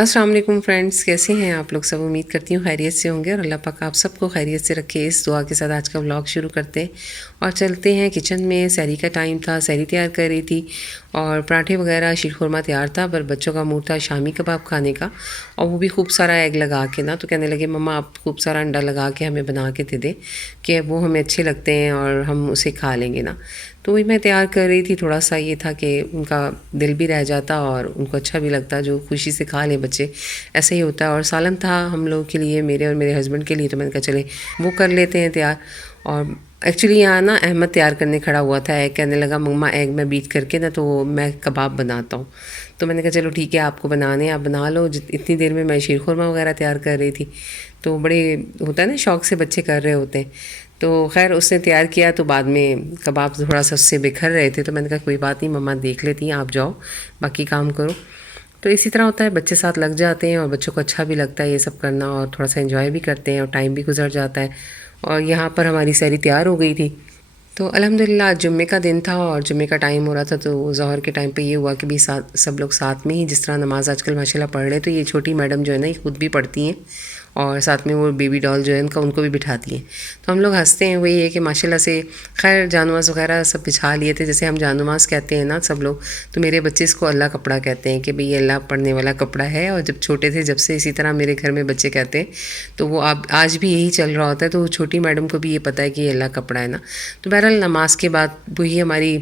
अस्सलाम वालेकुम फ्रेंड्स, कैसे हैं आप लोग सब। उम्मीद करती हूँ खैरियत से होंगे और अल्लाह पाक आप सबको खैरियत से रखे। इस दुआ के साथ आज का व्लॉग शुरू करते हैं और चलते हैं किचन में। सहरी का टाइम था, सहरी तैयार कर रही थी और पराठे वगैरह शीर खुरमा तैयार था, पर बच्चों का मूड था शामी कबाब खाने का और वो भी खूब सारा एग लगा के ना। तो कहने लगे मम्मा आप खूब सारा अंडा लगा के हमें बना के दे दे कि वो हमें अच्छे लगते हैं और हम उसे खा लेंगे ना। तो वही मैं तैयार कर रही थी। थोड़ा सा ये था कि उनका दिल भी रह जाता और उनको अच्छा भी लगता, जो खुशी से खा लें बच्चे, ऐसे ही होता है। और सालन था हम लोगों के लिए, मेरे और मेरे हस्बैंड के लिए, तो मैंने कहा चले वो कर लेते हैं तैयार। और एक्चुअली यहाँ ना अहमद तैयार करने खड़ा हुआ था एग, कहने लगा मम्मा एग में बीट करके ना तो मैं कबाब बनाता हूँ। तो मैंने कहा चलो ठीक है, आपको बनाने आप बना लो। इतनी देर में मैं शीर खुरमा वगैरह तैयार कर रही थी। तो बड़े होता है ना, शौक़ से बच्चे कर रहे होते हैं। तो खैर उसने तैयार किया, तो बाद में कबाब थोड़ा सा उससे बिखर रहे थे। तो मैंने कहा कोई बात नहीं मम्मा देख लेती हैं, आप जाओ बाकी काम करो। तो इसी तरह होता है, बच्चे साथ लग जाते हैं और बच्चों को अच्छा भी लगता है ये सब करना और थोड़ा सा एंजॉय भी करते हैं और टाइम भी गुजर जाता है। और यहाँ पर हमारी सहरी तैयार हो गई थी। तो अल्हम्दुलिल्लाह आज जुम्मे का दिन था और जुम्मे का टाइम हो रहा था। तो ज़ोहर के टाइम पे ये हुआ कि भी साथ सब लोग साथ में ही, जिस तरह नमाज़ आजकल माशाल्लाह पढ़ रहे हैं। तो ये छोटी मैडम जो है ना, ये खुद भी पढ़ती हैं और साथ में वो बेबी डॉल जो है उनका, उनको भी बिठाती हैं। तो हम लोग हंसते हैं, वही है कि माशाल्लाह से खैर जानमाज़ वगैरह सब बिछा लिए थे, जैसे हम जानमाज़ कहते हैं ना सब लोग। तो मेरे बच्चे इसको अल्लाह कपड़ा कहते हैं कि भाई ये अल्लाह पढ़ने वाला कपड़ा है। और जब छोटे थे, जब से इसी तरह मेरे घर में बच्चे कहते हैं, तो वो अब आज भी यही चल रहा होता है। तो छोटी मैडम को भी ये पता है कि ये अल्लाह कपड़ा है ना। तो बहरहाल नमाज के बाद वही हमारी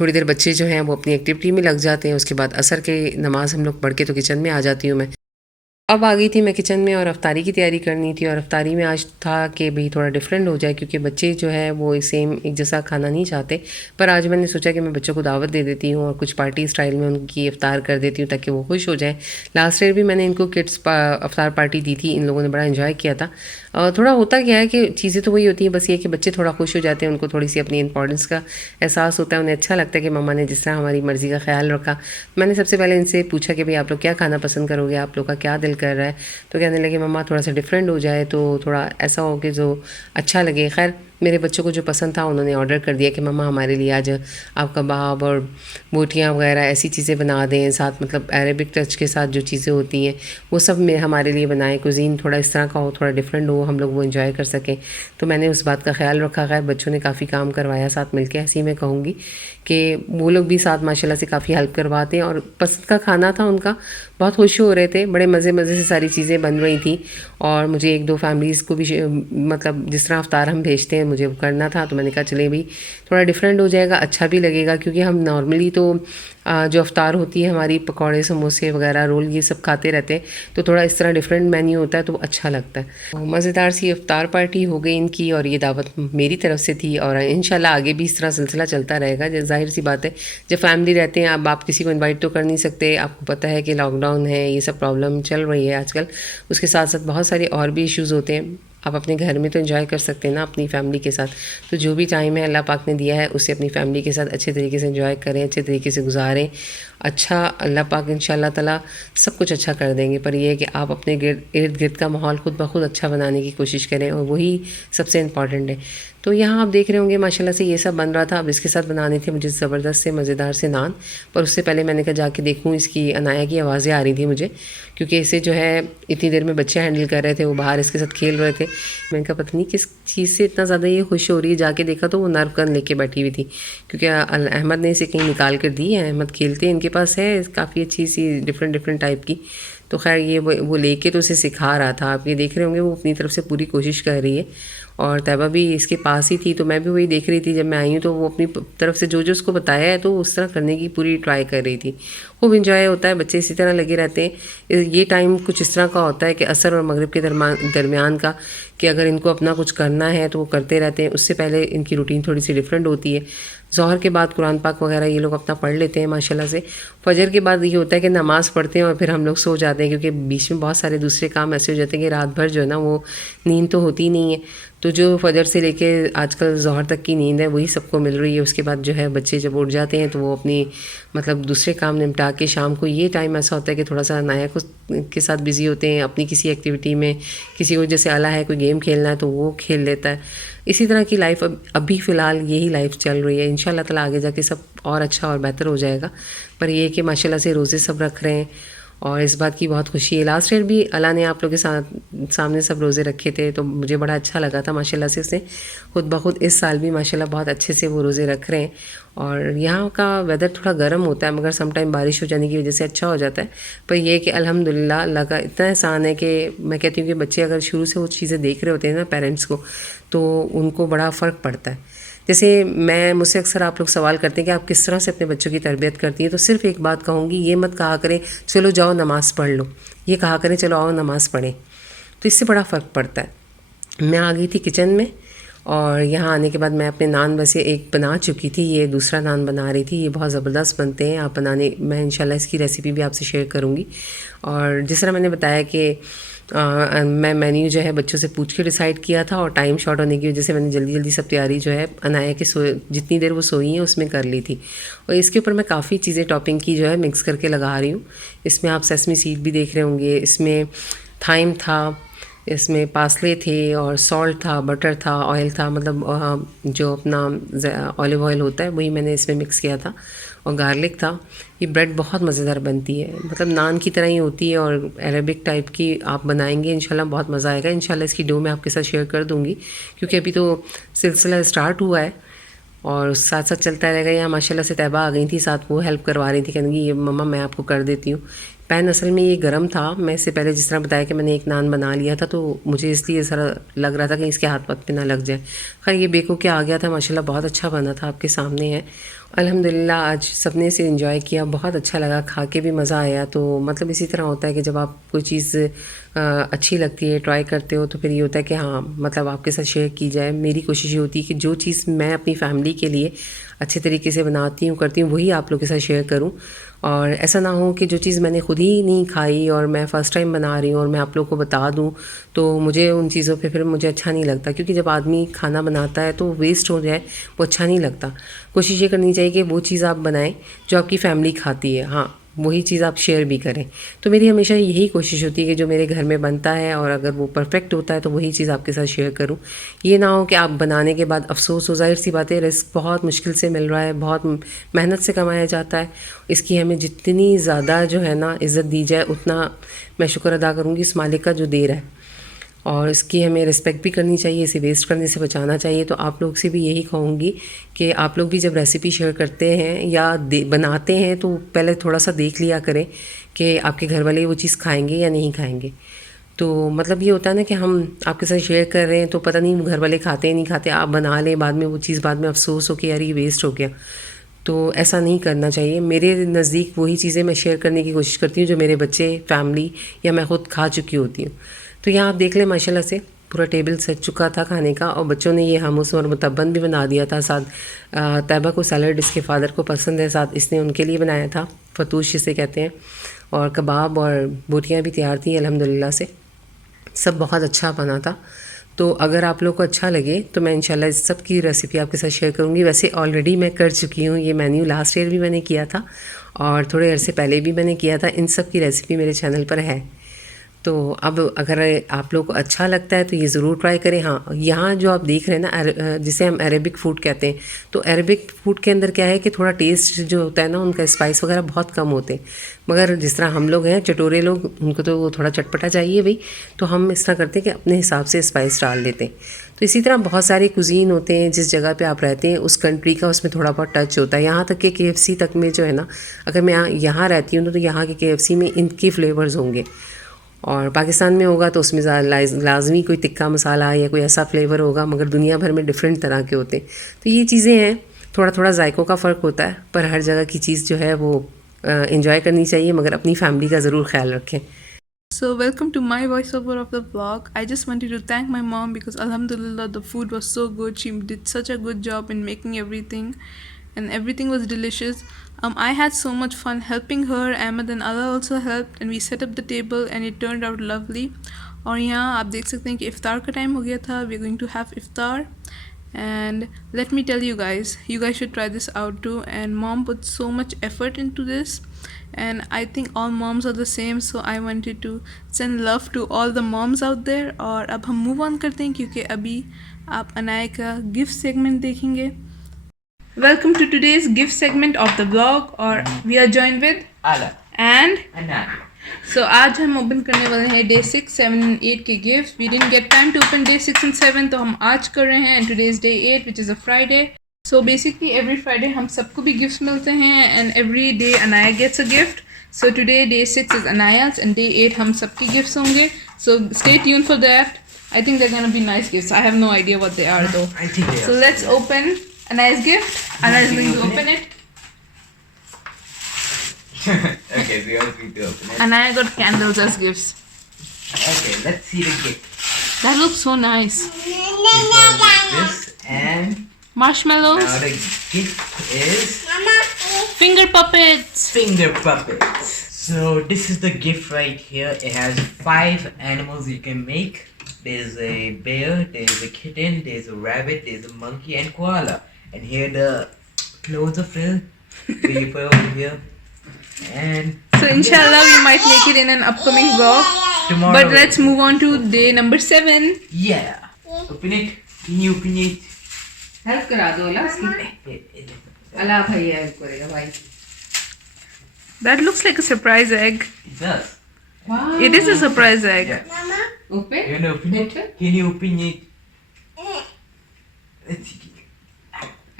थोड़ी देर बच्चे जो हैं वो अपनी एक्टिविटी में लग जाते हैं। उसके बाद असर के नमाज़ हम लोग पढ़ के तो किचन में आ जाती हूँ मैं। अब आ गई थी मैं किचन में और अफ्तारी की तैयारी करनी थी। और अफ्तारी में आज था कि भाई थोड़ा डिफरेंट हो जाए, क्योंकि बच्चे जो है वो सेम एक जैसा खाना नहीं चाहते। पर आज मैंने सोचा कि मैं बच्चों को दावत दे देती हूँ और कुछ पार्टी स्टाइल में उनकी इफ्तार कर देती हूँ ताकि वो खुश हो जाए। लास्ट ईयर भी मैंने इनको किड्स अफ्तार पार्टी दी थी, इन लोगों ने बड़ा इन्जॉय किया था। थोड़ा होता क्या है कि चीज़ें तो वही होती हैं, बस ये कि बच्चे थोड़ा खुश हो जाते हैं, उनको थोड़ी सी अपनी इंपॉर्टेंस का एहसास होता है। उन्हें अच्छा लगता है कि मम्मा ने जिस तरह हमारी मर्ज़ी का ख्याल रखा। मैंने सबसे पहले इनसे पूछा कि भाई आप लोग क्या खाना पसंद करोगे, आप लोग का क्या दिल कर रहा है। तो कहने लगे मम्मा थोड़ा सा डिफरेंट हो जाए, तो थोड़ा ऐसा हो कि जो अच्छा लगे। खैर मेरे बच्चों को जो पसंद था उन्होंने ऑर्डर कर दिया कि मम्मा हमारे लिए आज आप कबाब और बोटियाँ वगैरह ऐसी चीज़ें बना दें, साथ मतलब अरेबिक टच के साथ जो चीज़ें होती हैं वो सब में हमारे लिए बनाएं। कुज़ीन थोड़ा इस तरह का हो, थोड़ा डिफरेंट हो, हम लोग वो इन्जॉय कर सकें। तो मैंने उस बात का ख्याल रखा। खैर बच्चों ने काफ़ी काम करवाया साथ मिलके। ऐसे ही मैं कहूँगी कि वो लोग भी साथ माशाल्लाह से काफ़ी हेल्प करवाते हैं और पसंद का खाना था उनका, बहुत खुश हो रहे थे। बड़े मज़े मज़े से सारी चीज़ें बन रही थी और मुझे एक दो फैमिलीज़ को भी मतलब जिस तरह अफ्तार हम भेजते हैं मुझे वो करना था। तो मैंने कहा चले भाई थोड़ा डिफरेंट हो जाएगा, अच्छा भी लगेगा, क्योंकि हम नॉर्मली तो जो अफ्तार होती है हमारी पकौड़े समोसे वगैरह रोल ये सब खाते रहते हैं। तो थोड़ा इस तरह डिफरेंट मेन्यू होता है तो अच्छा लगता है। मज़ेदार सी अफ्तार पार्टी हो गई इनकी और ये दावत मेरी तरफ से थी और इंशाल्लाह आगे भी इस तरह सिलसिला चलता रहेगा। ज़ाहिर सी बात है जब फैमिली रहते हैं अब आप किसी को इन्वाइट तो कर नहीं सकते। आपको पता है कि लॉकडाउन है, ये सब प्रॉब्लम चल रही है आजकल। उसके साथ साथ बहुत सारे और भी इश्यूज़ होते हैं। आप अपने घर में तो एंजॉय कर सकते हैं ना अपनी फैमिली के साथ। तो जो भी टाइम है अल्लाह पाक ने दिया है उसे अपनी फैमिली के साथ अच्छे तरीके से एंजॉय करें, अच्छे तरीके से गुजारें। अच्छा अल्लाह पाक इंशाल्लाह ताला सब कुछ अच्छा कर देंगे। पर यह है कि आप अपने इर्द गिर्द का माहौल खुद ब खुद अच्छा बनाने की कोशिश करें और वही सबसे इम्पॉर्टेंट है। तो यहाँ आप देख रहे होंगे माशाल्लाह से ये सब बन रहा था। अब इसके साथ बनाने थे मुझे ज़बरदस्त से मज़ेदार से नान। पर उससे पहले मैंने कहा जाके देखूँ, इसकी अनाया की आवाज़ें आ रही थी मुझे, क्योंकि इसे जो है इतनी देर में बच्चे हैंडल कर रहे थे, वो बाहर इसके साथ खेल रहे थे। मैंने कहा पता नहीं किस चीज़ से इतना ज़्यादा ये खुश हो रही है। जाके देखा तो वो नर्व गन लेके बैठी हुई थी, क्योंकि अहमद ने इसे कहीं निकाल कर दी है। अहमद खेलते हैं, इनके पास है काफ़ी अच्छी सी डिफरेंट डिफरेंट टाइप की। तो खैर ये वो लेके तो उसे सिखा रहा था। आप ये देख रहे होंगे वो अपनी तरफ से पूरी कोशिश कर रही है और तैयबा भी इसके पास ही थी। तो मैं भी वही देख रही थी, जब मैं आई हूँ तो वो अपनी तरफ से जो जो उसको बताया है तो उस तरह करने की पूरी ट्राई कर रही थी। खूब इंजॉय होता है, बच्चे इसी तरह लगे रहते हैं। ये टाइम कुछ इस तरह का होता है कि असर और मगरिब के दरमियान का, कि अगर इनको अपना कुछ करना है तो वो करते रहते हैं। उससे पहले इनकी रूटीन थोड़ी सी डिफरेंट होती है। ज़ोहर के बाद कुरान पाक वगैरह ये लोग अपना पढ़ लेते हैं माशाल्लाह से। फजर के बाद ये होता है कि नमाज़ पढ़ते हैं और फिर हम लोग सो जाते हैं, क्योंकि बीच में बहुत सारे दूसरे काम ऐसे हो जाते हैं कि रात भर जो है ना वो नींद तो होती नहीं है। तो जो फजर से लेके आजकल ज़ोहर तक की नींद है वही सबको मिल रही है। उसके बाद जो है बच्चे जब उठ जाते हैं तो वो अपनी मतलब दूसरे काम निपटा के शाम को ये टाइम ऐसा होता है कि थोड़ा सा नाया को के साथ बिज़ी होते हैं अपनी किसी एक्टिविटी में। किसी को जैसे आला है कोई गेम खेलना है तो वो खेल लेता है। इसी तरह की लाइफ अभी फ़िलहाल यही लाइफ चल रही है। इंशाल्लाह ताला आगे जाके सब और अच्छा और बेहतर हो जाएगा। पर ये है कि माशाल्लाह से रोज़े सब रख रहे हैं और इस बात की बहुत खुशी है। लास्ट ईयर भी अल्लाह ने आप लोगों के साथ सामने सब रोज़े रखे थे तो मुझे बड़ा अच्छा लगा था माशाल्लाह से उसने खुद ब खुद इस साल भी माशाल्लाह बहुत अच्छे से वो रोज़े रख रहे हैं। और यहाँ का वेदर थोड़ा गर्म होता है मगर सम टाइम बारिश हो जाने की वजह से अच्छा हो जाता है। पर यह कि अल्हम्दुलिल्लाह अल्लाह का इतना एहसान है कि मैं कहती हूँ कि बच्चे अगर शुरू से वो चीज़ें देख रहे होते हैं ना पेरेंट्स को, तो उनको बड़ा फ़र्क पड़ता है। जैसे मुझसे अक्सर आप लोग सवाल करते हैं कि आप किस तरह से अपने बच्चों की तरबियत करती हैं, तो सिर्फ एक बात कहूँगी, ये मत कहा करें चलो जाओ नमाज़ पढ़ लो, ये कहा करें चलो आओ नमाज़ पढ़ें, तो इससे बड़ा फ़र्क पड़ता है। मैं आ गई थी किचन में और यहाँ आने के बाद मैं अपने नान वैसे एक बना चुकी थी, ये दूसरा नान बना रही थी। ये बहुत ज़बरदस्त बनते हैं, आप बनाने मैं इंशाल्लाह इसकी रेसिपी भी आपसे शेयर करूँगी। और जिस तरह मैंने बताया कि मैं मेन्यू जो है बच्चों से पूछ के डिसाइड किया था और टाइम शॉर्ट होने की वजह से मैंने जल्दी जल्दी सब तैयारी जो है अनाया के जितनी देर वो सोई हैं उसमें कर ली थी। और इसके ऊपर मैं काफ़ी चीज़ें टॉपिंग की जो है मिक्स करके लगा रही हूँ। इसमें आप सेसमी सीड भी देख रहे होंगे, इसमें थाइम था, इसमें पासले थे और सॉल्ट था, बटर था, ऑयल था, मतलब जो अपना ऑलिव ऑयल होता है वही मैंने इसमें मिक्स किया था, और गार्लिक था। ये ब्रेड बहुत मज़ेदार बनती है, मतलब नान की तरह ही होती है और अरेबिक टाइप की आप बनाएंगे इंशाल्लाह बहुत मज़ा आएगा। इंशाल्लाह इसकी डो मैं आपके साथ शेयर कर दूँगी क्योंकि अभी तो सिलसिला स्टार्ट हुआ है और साथ साथ चलता रहेगा। यहाँ माशाल्लाह से तैयबा आ गई थी साथ, वो हेल्प करवा रही थी, कहने ये मम्मा मैं आपको कर देती हूँ। पैन असल में ये गर्म था, मैं इससे पहले जिस तरह बताया कि मैंने एक नान बना लिया था तो मुझे इसलिए ज़रा लग रहा था कि इसके हाथ पत पे ना लग जाए। खैर ये बेको के आ गया था माशाल्लाह, बहुत अच्छा बना था, आपके सामने है। अल्हम्दुलिल्लाह आज सबने इसे एंजॉय किया, बहुत अच्छा लगा, खा के भी मज़ा आया। तो मतलब इसी तरह होता है कि जब आप कोई चीज़ अच्छी लगती है, ट्राई करते हो, तो फिर ये होता है कि हाँ मतलब आपके साथ शेयर की जाए। मेरी कोशिश ये होती है कि जो चीज़ मैं अपनी फैमिली के लिए अच्छे तरीके से बनाती हूँ करती हूँ वही आप लोगों के साथ शेयर करूँ, और ऐसा ना हो कि जो चीज़ मैंने खुद ही नहीं खाई और मैं फ़र्स्ट टाइम बना रही हूँ और मैं आप लोगों को बता दूँ तो मुझे उन चीज़ों पे फिर मुझे अच्छा नहीं लगता, क्योंकि जब आदमी खाना बनाता है तो वेस्ट हो जाए वो अच्छा नहीं लगता। कोशिश ये करनी चाहिए कि वो चीज़ आप बनाएं जो आपकी फैमिली खाती है, हाँ वही चीज़ आप शेयर भी करें। तो मेरी हमेशा यही कोशिश होती है कि जो मेरे घर में बनता है और अगर वो परफेक्ट होता है तो वही चीज़ आपके साथ शेयर करूं। ये ना हो कि आप बनाने के बाद अफसोस हो, ज़ाहिर सी बात है रिस्क बहुत मुश्किल से मिल रहा है, बहुत मेहनत से कमाया जाता है, इसकी हमें जितनी ज़्यादा जो है ना इज़्ज़त दी जाए उतना मैं शुक्र अदा करूँगी इस मालिक का जो दे रहा है, और इसकी हमें रिस्पेक्ट भी करनी चाहिए, इसे वेस्ट करने से बचाना चाहिए। तो आप लोग से भी यही कहूँगी कि आप लोग भी जब रेसिपी शेयर करते हैं या बनाते हैं तो पहले थोड़ा सा देख लिया करें कि आपके घर वाले वो चीज़ खाएंगे या नहीं खाएंगे। तो मतलब ये होता है ना कि हम आपके साथ शेयर कर रहे हैं तो पता नहीं घर वाले खाते हैं नहीं खाते, आप बना लें बाद में वो चीज़ बाद में अफसोस हो कि यार ये वेस्ट हो गया, तो ऐसा नहीं करना चाहिए। मेरे नज़दीक वही चीज़ें मैं शेयर करने की कोशिश करती हूँ जो मेरे बच्चे, फैमिली या मैं खुद खा चुकी होती हूँ। तो यहाँ आप देख लें माशाल्लाह से पूरा टेबल सज चुका था खाने का, और बच्चों ने ये हमूस और मुतब्बन भी बना दिया था। साथ तैयबा को सैलड इसके फादर को पसंद है, साथ इसने उनके लिए बनाया था, फतूश जिसे कहते हैं, और कबाब और बोटियाँ भी तैयार थी अल्हम्दुलिल्लाह से, सब बहुत अच्छा बना था। तो अगर आप लोग को अच्छा लगे तो मैं इंशाल्लाह इस सब की रेसिपी आपके साथ शेयर करूँगी। वैसे ऑलरेडी मैं कर चुकी हूँ, ये मेन्यू लास्ट ईयर भी मैंने किया था और थोड़े अरसे पहले भी मैंने किया था, इन सब की रेसिपी मेरे चैनल पर है। तो अब अगर आप लोग को अच्छा लगता है तो ये ज़रूर ट्राई करें। हाँ यहाँ जो आप देख रहे हैं ना जिसे हम अरेबिक फ़ूड कहते हैं, तो अरेबिक फ़ूड के अंदर क्या है कि थोड़ा टेस्ट जो होता है ना उनका स्पाइस वगैरह बहुत कम होते हैं, मगर जिस तरह हम लोग हैं चटोरे लोग, उनको तो वो थोड़ा चटपटा चाहिए भाई, तो हम इस तरह करते हैं कि अपने हिसाब से स्पाइस डाल देते हैं। तो इसी तरह बहुत सारे कुजीन होते हैं, जिस जगह पे आप रहते हैं उस कंट्री का उसमें थोड़ा बहुत टच होता है। यहाँ तक कि KFC तक में जो है ना, अगर मैं यहाँ रहती हूँ तो यहाँ के KFC में इनके फ्लेवर्स होंगे, और पाकिस्तान में होगा तो उसमें लाजमी कोई तिक्का मसाला या कोई ऐसा फ्लेवर होगा, मगर दुनिया भर में डिफरेंट तरह के होते हैं। तो ये चीज़ें हैं, थोड़ा थोड़ा जायकों का फ़र्क होता है, पर हर जगह की चीज़ जो है वो एंजॉय करनी चाहिए, मगर अपनी फैमिली का ज़रूर ख्याल रखें। So welcome to my voiceover of the vlog. I just wanted to thank my mom because alhamdulillah the food was so good. She did such a good job in making everything and everything was delicious. I had so much fun helping her. Ahmed and Allah also helped and we set up the table and it turned out lovely. और यहाँ आप देख सकते हैं कि इफ्तार का टाइम हो गया था. We're going to have iftar. And let me tell you guys should try this out too, and mom put so much effort into this, and I think all moms are the same, so I wanted to send love to all the moms out there. और अब हम move on करते हैं क्योंकि अभी आप अनाया का gift segment देखेंगे. Welcome to today's gift segment of the vlog, or we are joined with Ala and Anna. So आज हम ओपन करने वाले हैं डे 6, 7 and 8 के gift. We didn't get time to open day 6 and 7, तो हम आज कर रहे हैं. And today is day 8, which is a Friday. So basically every Friday हम सबको भी गिफ्ट्स मिलते हैं and every day Anaya gets a gift. So today day 6 is Anaya's and day 8 हम सबकी गिफ्ट्स होंगे. So stay tuned for that. I think they're gonna be nice gifts. I have no idea what they are though. I think they So are. let's open Anaya's gift. Anaya is going to open it. Okay, so you're going to open it. Anaya got candles as gifts. Okay, let's see the gift. That looks so nice. This and Marshmallows, now the gift is finger puppets. finger puppets. So this is the gift right here. It has 5 animals you can make. There's a bear, there's a kitten, there's a rabbit, there's a monkey and koala. And here the clothes are filled. Paper over here. And So inshallah we might make it in an upcoming vlog. tomorrow. But let's move on to day number 7. Yeah. Open it. Can you open it? Help करा दो अला इसकी. अला भाई हेल्प करेगा भाई. That looks like a surprise egg. It does. Wow. It is a surprise egg. Yeah. Open. You wanna open it? Open. Can you open it? Let's see.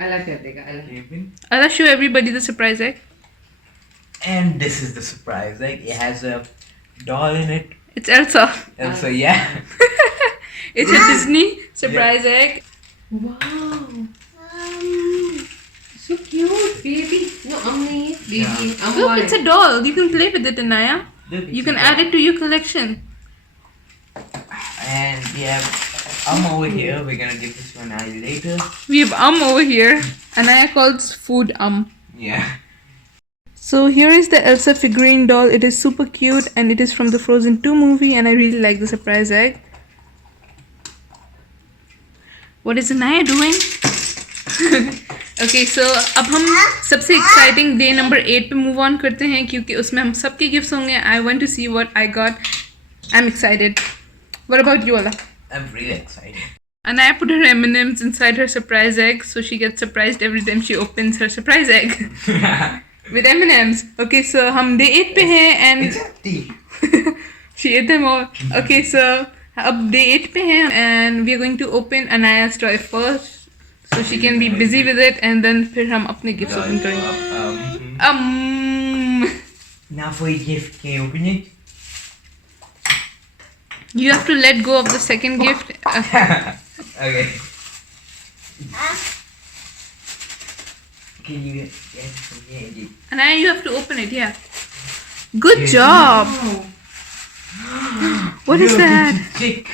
अला कर देगा अला. Can you open? I'll show everybody the surprise egg. And this is the surprise egg. It has a doll in it. It's Elsa. And so yeah. It's a Disney surprise egg. Wow. So cute, baby. No, नहीं है, baby. Yeah. Look, it's a doll. You can play with it, Anaya. Look, You it's can a add it to your collection. And we have over here. We're gonna give this one out later. We have over here. Anaya calls food Yeah. So here is the Elsa figurine doll. It is super cute and it is from the Frozen 2 movie and I really like the surprise egg. What is Anaya doing? Okay, so अब हम सबसे exciting day number 8 पे move on करते हैं क्योंकि उसमें हम सबके gifts होंगे. I want to see what I got. I'm excited. What about you, Ala? I'm really excited. Anaya put her M&Ms inside her surprise egg so she gets surprised every time she opens her surprise egg. With M&Ms. Okay, so हम day 8 पे हैं and It's empty. she ate them all. Okay, so अब day 8 पे हैं and we are going to open Anaya's toy first so she can be busy with it and then फिर हम अपने gifts open करेंगे. Now for your gift, can you open it? You have to let go of the second gift. Okay. Can you get from here? and you- Anaya, you have to open it, yeah. Good job. What is Look, that? It's a chick.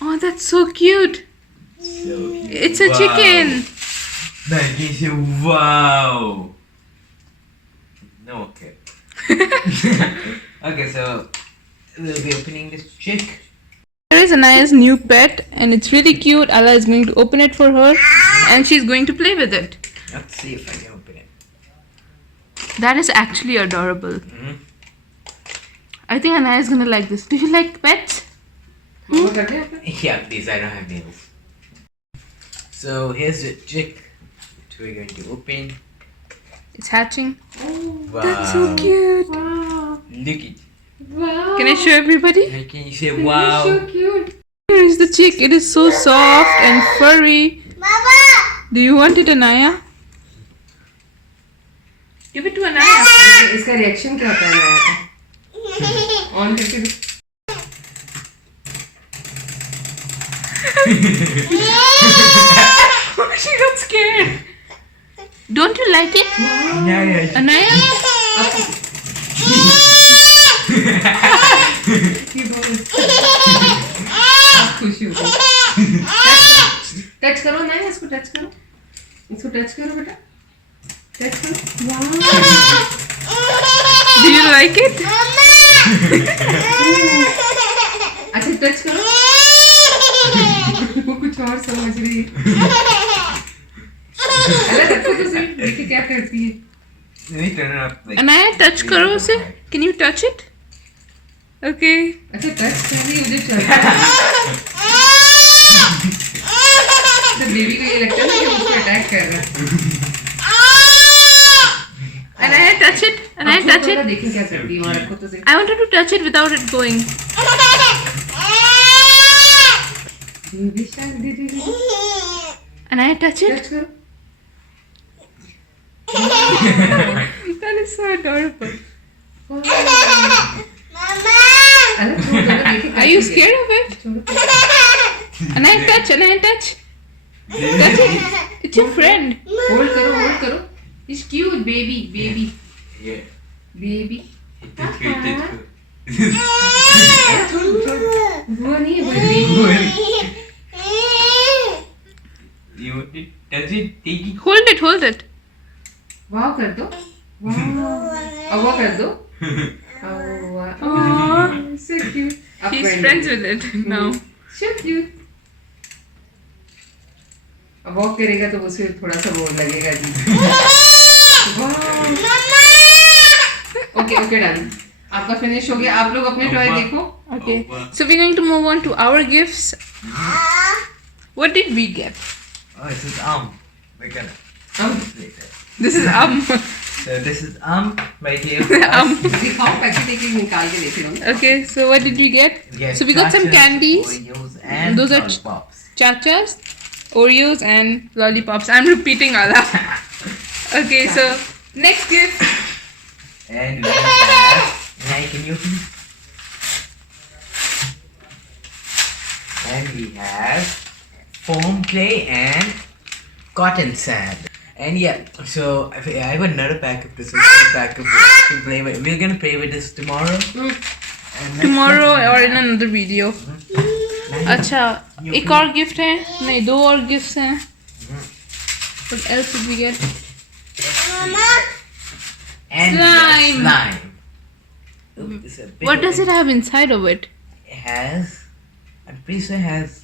Oh, that's so cute. So cute. It's a chicken. No, you can say wow. No, okay. Okay, so we'll be opening this chick. Here is Anaya's new pet and it's really cute. Allah is going to open it for her and she's going to play with it. Let's see if I can open it. That is actually adorable. Mhm. I think Anaya is gonna like this. Do you like pets? वो कर दे अपन. Yeah, these I don't have nails. So here's the chick which we're going to open. It's hatching. Wow. That's so cute. Wow. Look it. Wow. Can I show everybody? And can you say It's wow? so cute. Here is the chick. It is so soft and furry. Do you want it, Anaya? Give it to Anaya. इसका रिएक्शन क्या होता है नया का? ऑन करके दो. She got scared. Don't you like it, Yeah. Anaya? ये बहुत आप खुशी हो टच करो ना इसको टच करो बेटा टच करो Do you like it? अच्छा टच करो वो कुछ और समझ रही है अलग रखो तो सही देखिए क्या करती है Let me turn it up. Like, Anaya, touch करो उसे. Can you touch it? Okay. अच्छा टच कर रही है मुझे चलता है तो बेबी को ये लगता है ना कि उसको अटैक कर रहा है And I touch it. And I touch it. देखें क्या करती है, रखो तो सही। I wanted to touch it without it going. Baby shark they they. And I touch it. Touch करो। That is so adorable. अरे छोड़ दो ना, देखें Are you scared of it? And I touch. And I touch. Touch it. It's your friend. Hold करो, होल्ड करो। It's cute baby, baby, Yeah. Baby. Touch it. वो नहीं है, वो baby. You want to touch it? Take it. Hold it. Hold it. वाह कर दो, वाह, अब वो कर दो। Aww. So cute। अब He's friend friends with it now. So cute। अब वॉक करेगा तो उसे थोड़ा सा वो लगेगा जी। ओके ओके डन, आपका फिनिश हो गया। आप लोग अपने टॉय देखो। Okay. So we're going to move on to our gifts. What did we get? Oh, this is We're gonna later. This is So this is right here. for us. दिखाओ पैकेट एक एक निकाल के देख लो। Okay. So what did we get? get So we got some Chachas, candies. Oreos, and Those are lollipops. Chachas, Oreos, and lollipops. I'm repeating all that. Okay. So next gift. And we have. Now can you open? And we have foam clay and cotton sand. And yeah, so I have another pack of this. This is the pack of this to play with. We're gonna play with this tomorrow. And next Tomorrow time- or in another video. अच्छा, एक और गिफ्ट है, नहीं दो और गिफ्ट्स हैं। What else did we get? And Slime. slime. Look, it's a big What does one. it have inside of it? It has. I'm pretty sure it has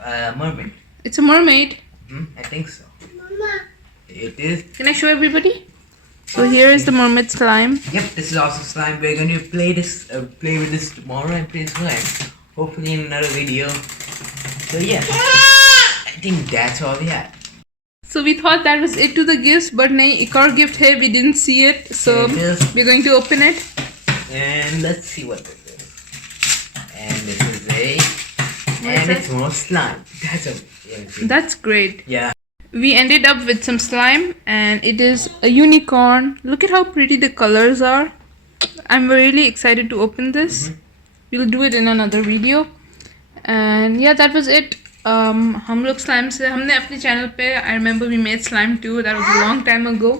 a mermaid. It's a mermaid. I think so. It is. Can I show everybody? So here is the mermaid slime. Yep, this is also slime. We're going to play with this tomorrow and play slime. Hopefully in another video. So yeah, I think that's all we had. So we thought that was it to the gifts, but nahi, ek aur gift hai, we didn't see it. So It is. we're going to open it. And let's see what this is. And this is and is it's more slime. That's great. Yeah. We ended up with some slime and it is a unicorn. Look at how pretty the colors are. I'm really excited to open this. We'll do it in another video. And yeah, that was it. हम लोग slime से हमने अपने channel पे I remember we made slime too. That was a long time ago.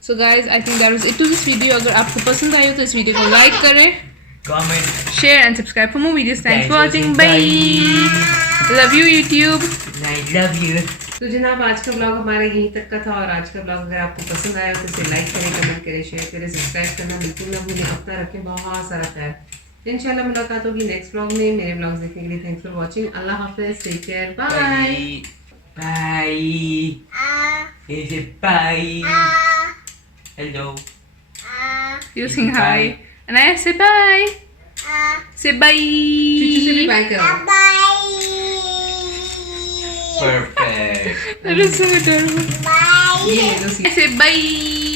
So guys, I think that was it to this video. अगर आपको पसंद आई हो तो इस वीडियो को like करें, Comment. share and subscribe for more videos. Thanks Thanks for for watching. watching. Bye. Love you YouTube. I love you. तो जनाब आज का ब्लॉग हमारा यहीं तक का था, और आज का ब्लॉग अगर आपको पसंद आया तो इसे लाइक करें, कमेंट करें, शेयर करें, सब्सक्राइब करना बिल्कुल ना भूलें। अपना रखें बहुत सारा ख्याल। इंशाल्लाह मुलाकात होगी नेक्स्ट ब्लॉग में। मेरे ब्लॉग्स देखने के लिए थैंक्स फॉर वॉचिंग। अल्लाह हाफिज़, take care, bye. Bye. Is it bye? Hello. You sing hi. And I say bye. Say bye. चुचू से भी बाय करो। Perfect. That is so adorable. ये ले लो I say bye.